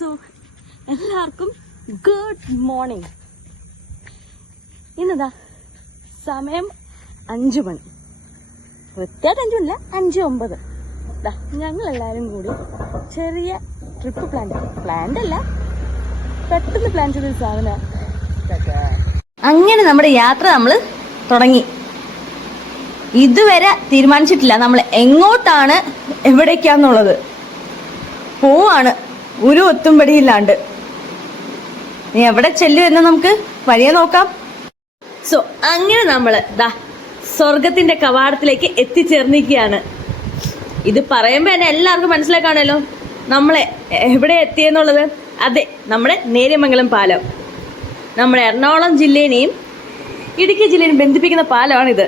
So എല്ലാവർക്കും good morning ഇന്നതാ സമയം അഞ്ചു മണി. കൃത്യമായിട്ട് അഞ്ചു മണില്ല അഞ്ച് ഒമ്പത്. ഞങ്ങൾ എല്ലാവരും കൂടി ചെറിയ ട്രിപ്പ് പ്ലാൻ പ്ലാൻഡ് അല്ല. പെട്ടെന്ന് പ്ലാൻ ചെയ്ത സാധന. അങ്ങനെ നമ്മുടെ യാത്ര നമ്മൾ തുടങ്ങി. ഇതുവരെ തീരുമാനിച്ചിട്ടില്ല. നമ്മൾ എങ്ങോട്ടാണ് എവിടേക്കാന്നുള്ളത്. പോവാണ്. ഒരു ഒത്തുംപടിയില്ലാണ്ട് നീ എവിടെ ചെല്ലു എന്ന് നമുക്ക് വഴിയെ നോക്കാം. സോ അങ്ങനെ നമ്മൾ ദാ സ്വർഗത്തിന്റെ കവാടത്തിലേക്ക് എത്തിച്ചേർന്നിരിക്കുകയാണ്. ഇത് പറയുമ്പോ തന്നെ എല്ലാവർക്കും മനസ്സിലാക്കാണല്ലോ നമ്മളെ എവിടെ എത്തിയെന്നുള്ളത് അതെ നമ്മുടെ നേര്യമംഗലം പാലം. നമ്മുടെ എറണാകുളം ജില്ലേനെയും ഇടുക്കി ജില്ലയെയും ബന്ധിപ്പിക്കുന്ന പാലമാണിത്.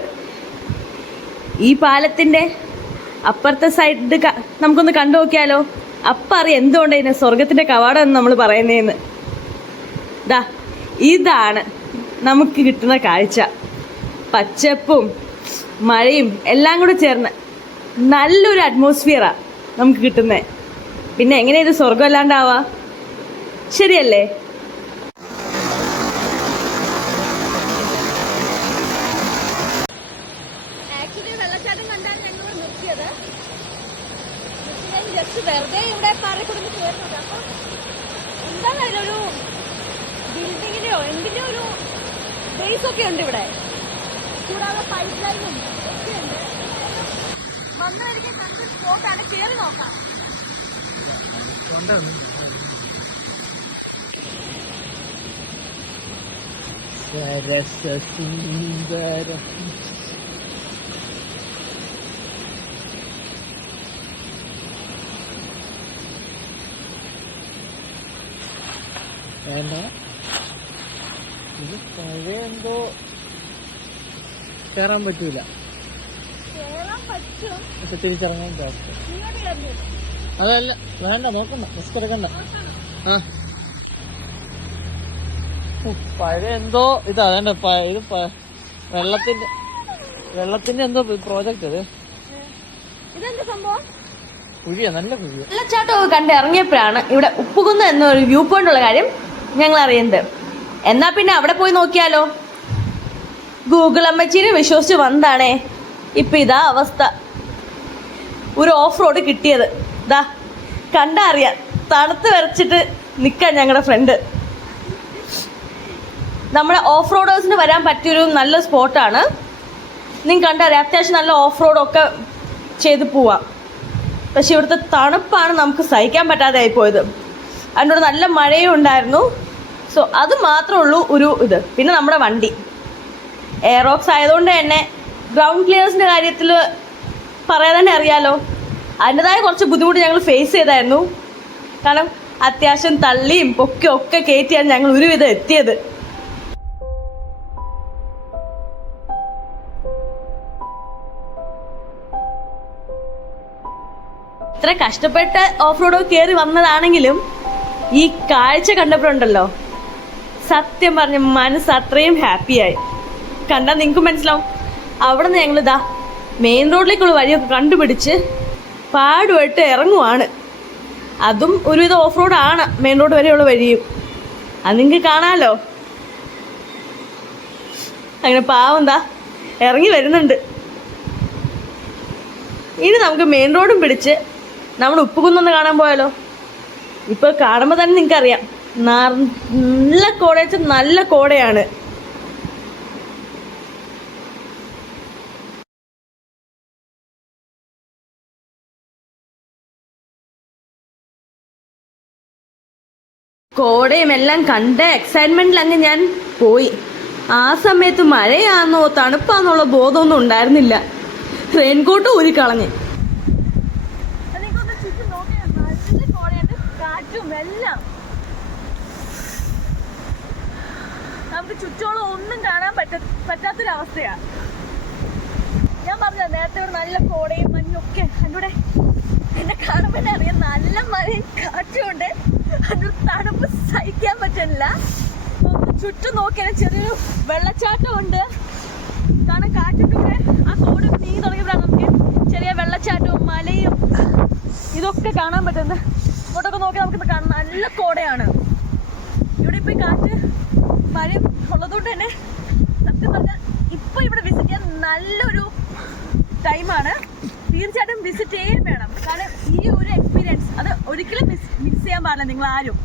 ഈ പാലത്തിന്റെ അപ്പുറത്തെ സൈഡ് നമുക്കൊന്ന് കണ്ടു നോക്കിയാലോ? അപ്പ അറിയാം എന്തുകൊണ്ട് ഇതിനെ സ്വർഗത്തിന്റെ കവാടം എന്ന് നമ്മൾ പറയുന്നതെന്ന് ദാ ഇതാണ് നമുക്ക് കിട്ടുന്ന കാഴ്ച. പച്ചപ്പും മഴയും എല്ലാം കൂടെ ചേർന്ന് നല്ലൊരു അറ്റ്മോസ്ഫിയറാ നമുക്ക് കിട്ടുന്നത് പിന്നെ എങ്ങനെ ഇത് സ്വർഗം അല്ലാണ്ടാവാ ശരിയല്ലേ? അതിലൊരു ബിൽഡിങ്ങിന്റെയോ എന്തിന്റെ ഒരു ബേസ് ഒക്കെ ഉണ്ട് ഇവിടെ. കൂടാതെ പൈപ്പ് ലൈനും ഒക്കെ ഉണ്ട്. വന്നവരിക്ക് കണ്ട് സ്പോട്ടാണ് കയറി നോക്കാം. സുന്ദരം വേണ്ട. ഇത് പഴയ എന്തോ കയറാൻ പറ്റൂല. തിരിച്ചിറങ്ങാൻ അതല്ല വേണ്ട നോക്കണ്ട റിസ്ക് എടുക്കണ്ട. ആ. പഴയ എന്തോ ഇതാ വേണ്ട ഇത് വെള്ളത്തിന്റെ വെള്ളത്തിന്റെ എന്തോ പ്രോജക്റ്റ് ഇത് ഇതെന്താ സംഭവം? കുഴിയാ നല്ല കുഴിയാ. വെള്ളച്ചാട്ടമൊക്കെ കണ്ട് ഇറങ്ങിയപ്പോഴാണ് ഇവിടെ ഉപ്പുകുന്ന് എന്നൊരു വ്യൂ പോയിന്റ് ഉള്ള കാര്യം ഞങ്ങൾ അറിയുന്നത് എന്നാ പിന്നെ അവിടെ പോയി നോക്കിയാലോ? ഗൂഗിൾ അമ്മച്ചീനെ വിശ്വസിച്ച് വന്നതാണേ. ഇപ്പൊ ഇതാ അവസ്ഥ. ഒരു ഓഫ് റോഡ് കിട്ടിയത്. ഇതാ കണ്ടാ അറിയാം. തണുത്ത് വരച്ചിട്ട് നിൽക്കാൻ ഞങ്ങളുടെ ഫ്രണ്ട് നമ്മുടെ ഓഫ് റോഡേഴ്സിന് വരാൻ പറ്റിയൊരു നല്ല സ്പോട്ടാണ് നിങ്ങൾ കണ്ടറിയാം അത്യാവശ്യം നല്ല ഓഫ് റോഡൊക്കെ ചെയ്ത് പോവാം. പക്ഷെ ഇവിടുത്തെ തണുപ്പാണ് നമുക്ക് സഹിക്കാൻ പറ്റാതെ ആയിപ്പോയത് അതിനോട് നല്ല മഴയും ഉണ്ടായിരുന്നു. സോ അത് മാത്രമേ ഉള്ളൂ ഒരു ഇത്. പിന്നെ നമ്മുടെ വണ്ടി. എയറോക്സ് ആയതുകൊണ്ട് തന്നെ ഗ്രൗണ്ട് ക്ലിയറൻസിന്റെ കാര്യത്തിൽ പറയാൻ തന്നെ അറിയാലോ. അതിന്റെതായ കുറച്ച് ബുദ്ധിമുട്ട് ഞങ്ങൾ ഫേസ് ചെയ്തായിരുന്നു. കാരണം അത്യാവശ്യം തള്ളിയും പൊക്കി ഒക്കെ കയറ്റിയാണ് ഞങ്ങൾ ഒരുവിധം എത്തിയത്. ഇത്ര കഷ്ടപ്പെട്ട് ഓഫ് റോഡ് കയറി വന്നതാണെങ്കിലും ഈ കാഴ്ച കണ്ടപ്പോഴുണ്ടല്ലോ. സത്യം പറഞ്ഞ മനസ്സ് അത്രയും ഹാപ്പിയായി. കണ്ടാൽ നിങ്ങൾക്ക് മനസ്സിലാവും. അവിടെ നിന്ന് ഞങ്ങളിതാ മെയിൻ റോഡിലേക്കുള്ള വഴിയൊക്കെ കണ്ടുപിടിച്ച് പാടുമായിട്ട് ഇറങ്ങുവാണ്. അതും ഒരുവിധം ഓഫ് റോഡാണ് മെയിൻ റോഡ് വരെയുള്ള വഴിയും. അത് നിങ്ങൾക്ക് കാണാമല്ലോ അങ്ങനെ പാവം എന്താ ഇറങ്ങി വരുന്നുണ്ട്. ഇനി നമുക്ക് മെയിൻ റോഡും പിടിച്ച് നമ്മൾ ഉപ്പുകുന്നൊന്ന് കാണാൻ പോയാലോ? ഇപ്പൊ കാണുമ്പോൾ തന്നെ നിങ്ങൾക്ക് അറിയാം നല്ല കോട നല്ല കോടയാണ്. കോടയും എല്ലാം കണ്ട എക്സൈറ്റ്മെന്റിൽ അങ്ങ് ഞാൻ പോയി. ആ സമയത്ത് മഴയാണെന്നോ തണുപ്പാന്നുള്ള ബോധമൊന്നും ഉണ്ടായിരുന്നില്ല. റെയിൻകോട്ട് ഊരി എല്ലാം നമുക്ക് ചുറ്റോളം ഒന്നും കാണാൻ പറ്റ പറ്റാത്തൊരവസ്ഥയാ. ഞാൻ പറഞ്ഞ നേരത്തെ ഒരു നല്ല കോടയും മഞ്ഞൊക്കെ അതിലൂടെ എന്നെ കാണുമ്പോൾ അറിയാം നല്ല മഴയും കാറ്റും ഉണ്ട് അതൊരു തണുപ്പ് സഹിക്കാൻ പറ്റുന്നില്ല ചുറ്റും നോക്കിയാൽ ചെറിയൊരു വെള്ളച്ചാട്ടം ഉണ്ട് കാരണം കാറ്റൊക്കെ ആ തോട് നീങ്ങി തുടങ്ങിയപ്പോഴാണ് നമുക്ക് ചെറിയ വെള്ളച്ചാട്ടവും മലയും ഇതൊക്കെ കാണാൻ പറ്റുന്നത്. നോക്കി നമുക്ക് നല്ല കോടയാണ്. ഇവിടെ ഇപ്പൊ കാറ്റ് മഴയും ഉള്ളതുകൊണ്ട് തന്നെ സത്യം പറഞ്ഞാൽ ഇപ്പൊ ഇവിടെ വിസിറ്റ് ചെയ്യാൻ നല്ലൊരു ടൈമാണ് തീർച്ചയായിട്ടും വിസിറ്റ് ചെയ്യേ വേണം. കാരണം ഈ ഒരു എക്സ്പീരിയൻസ് അത് ഒരിക്കലും മിസ് മിസ് ചെയ്യാൻ പാടില്ല നിങ്ങൾ ആരും